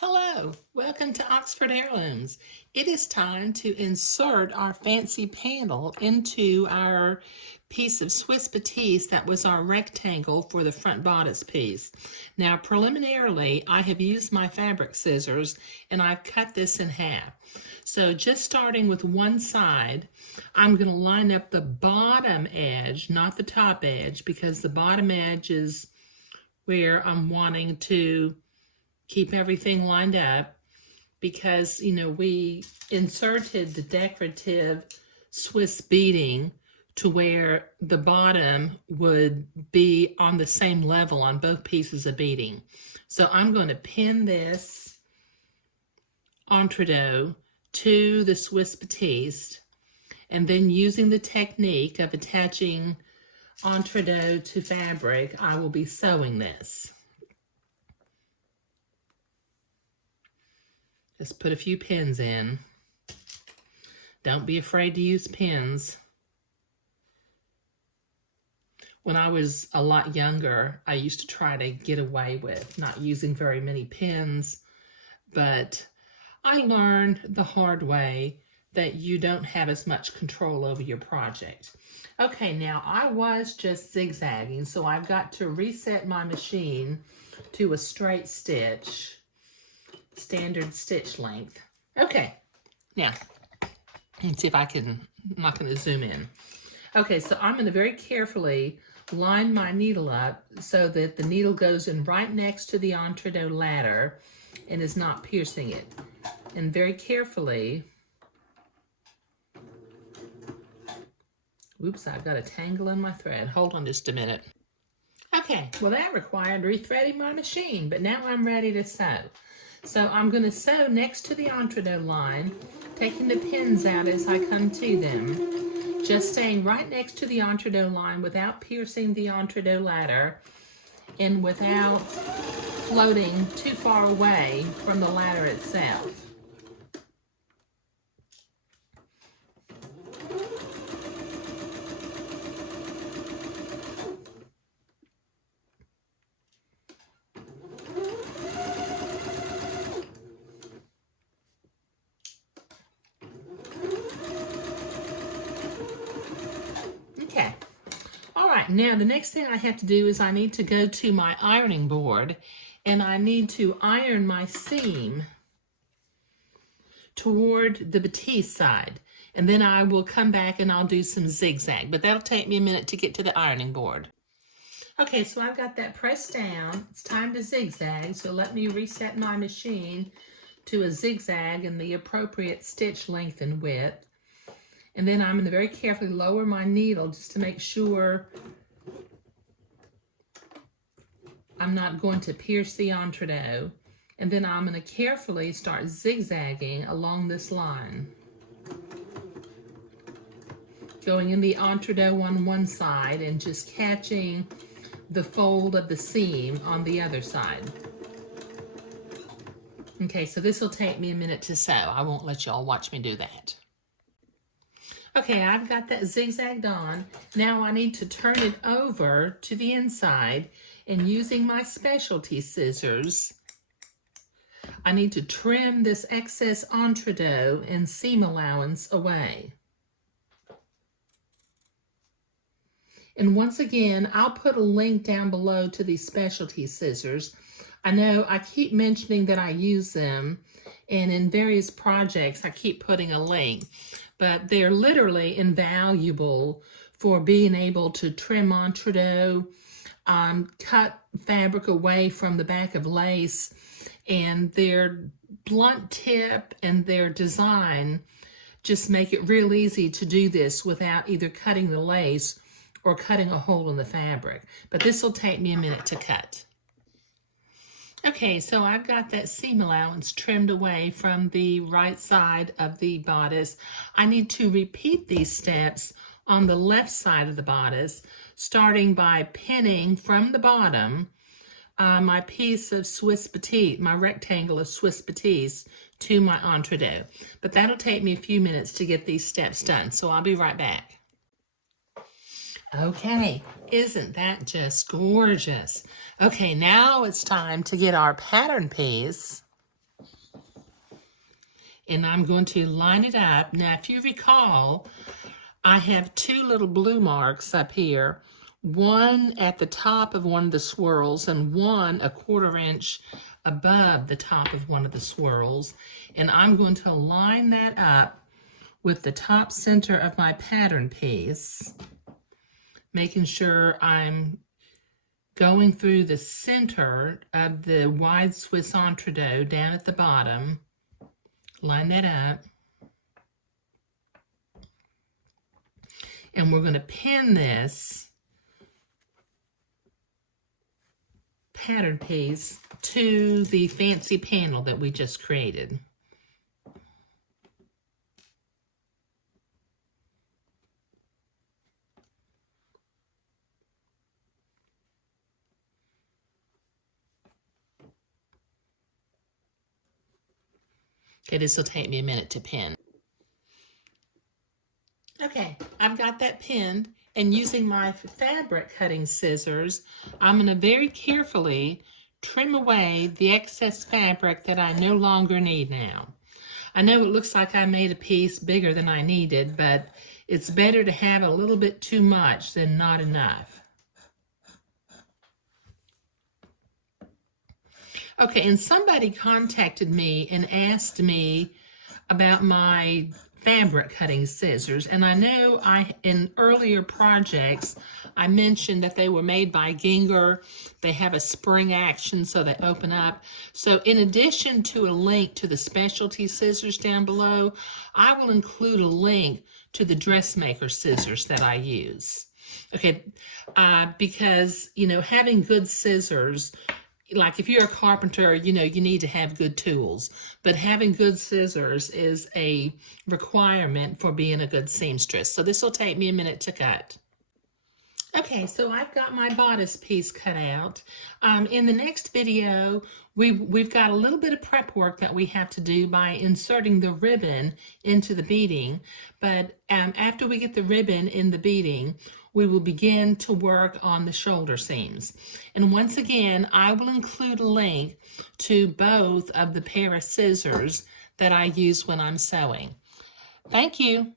Hello, welcome to Oxford Heirlooms. It is time to insert our fancy panel into our piece of Swiss batiste that was our rectangle for the front bodice piece. Now, preliminarily, I have used my fabric scissors and I've cut this in half. So just starting with one side, I'm going to line up the bottom edge, not the top edge, because the bottom edge is where I'm wanting to keep everything lined up, because we inserted the decorative Swiss beading to where the bottom would be on the same level on both pieces of beading. So I'm going to pin this entredot to the Swiss batiste, and then using the technique of attaching entredot to fabric, I will be sewing this. Just put a few pins in. Don't be afraid to use pins. When I was a lot younger, I used to try to get away with not using very many pins, but I learned the hard way that you don't have as much control over your project. Okay, now I was just zigzagging, so I've got to reset my machine to a straight stitch. Standard stitch length. Okay, now let's see if I'm not going to zoom in. Okay, so I'm going to very carefully line my needle up so that the needle goes in right next to the entredot ladder and is not piercing it. And very carefully, oops, I've got a tangle in my thread. Hold on just a minute. Okay, well that required rethreading my machine, but now I'm ready to sew. So I'm going to sew next to the entredot line, taking the pins out as I come to them, just staying right next to the entredot line without piercing the entredot ladder and without floating too far away from the ladder itself. Okay, all right, now the next thing I have to do is I need to go to my ironing board and I need to iron my seam toward the batiste side. And then I will come back and I'll do some zigzag, but that'll take me a minute to get to the ironing board. Okay, so I've got that pressed down. It's time to zigzag, so let me reset my machine to a zigzag in the appropriate stitch length and width. And then I'm going to very carefully lower my needle just to make sure I'm not going to pierce the entredot. And then I'm going to carefully start zigzagging along this line, going in the entredot on one side and just catching the fold of the seam on the other side. Okay, so this will take me a minute to sew. I won't let y'all watch me do that. Okay, I've got that zigzagged on. Now I need to turn it over to the inside, and using my specialty scissors, I need to trim this excess entredot and seam allowance away. And once again, I'll put a link down below to these specialty scissors. I know I keep mentioning that I use them, and in various projects I keep putting a link, but they're literally invaluable for being able to trim entredot, cut fabric away from the back of lace, and their blunt tip and their design just make it real easy to do this without either cutting the lace or cutting a hole in the fabric. But this will take me a minute to cut. Okay, so I've got that seam allowance trimmed away from the right side of the bodice. I need to repeat these steps on the left side of the bodice, starting by pinning from the bottom my piece of Swiss batiste, my rectangle of Swiss batiste, to my entredot. But that'll take me a few minutes to get these steps done, so I'll be right back. Okay, isn't that just gorgeous? Okay, now it's time to get our pattern piece and I'm going to line it up. Now, if you recall, I have two little blue marks up here, one at the top of one of the swirls and one a 1/4 inch above the top of one of the swirls. And I'm going to line that up with the top center of my pattern piece, making sure I'm going through the center of the wide Swiss entree down at the bottom. Line that up. And we're going to pin this pattern piece to the fancy panel that we just created. Okay, this will take me a minute to pin. Okay, I've got that pinned, and using my fabric cutting scissors, I'm going to very carefully trim away the excess fabric that I no longer need now. I know it looks like I made a piece bigger than I needed, but it's better to have a little bit too much than not enough. Okay, and somebody contacted me and asked me about my fabric cutting scissors, and I know in earlier projects I mentioned that they were made by Ginger. They have a spring action, so they open up. So in addition to a link to the specialty scissors down below, I will include a link to the dressmaker scissors that I use. Okay, because having good scissors, like if you're a carpenter, you need to have good tools, but having good scissors is a requirement for being a good seamstress. So this will take me a minute to cut. Okay, so I've got my bodice piece cut out. In the next video, we've got a little bit of prep work that we have to do by inserting the ribbon into the beading. But after we get the ribbon in the beading, we will begin to work on the shoulder seams. And once again, I will include a link to both of the pair of scissors that I use when I'm sewing. Thank you.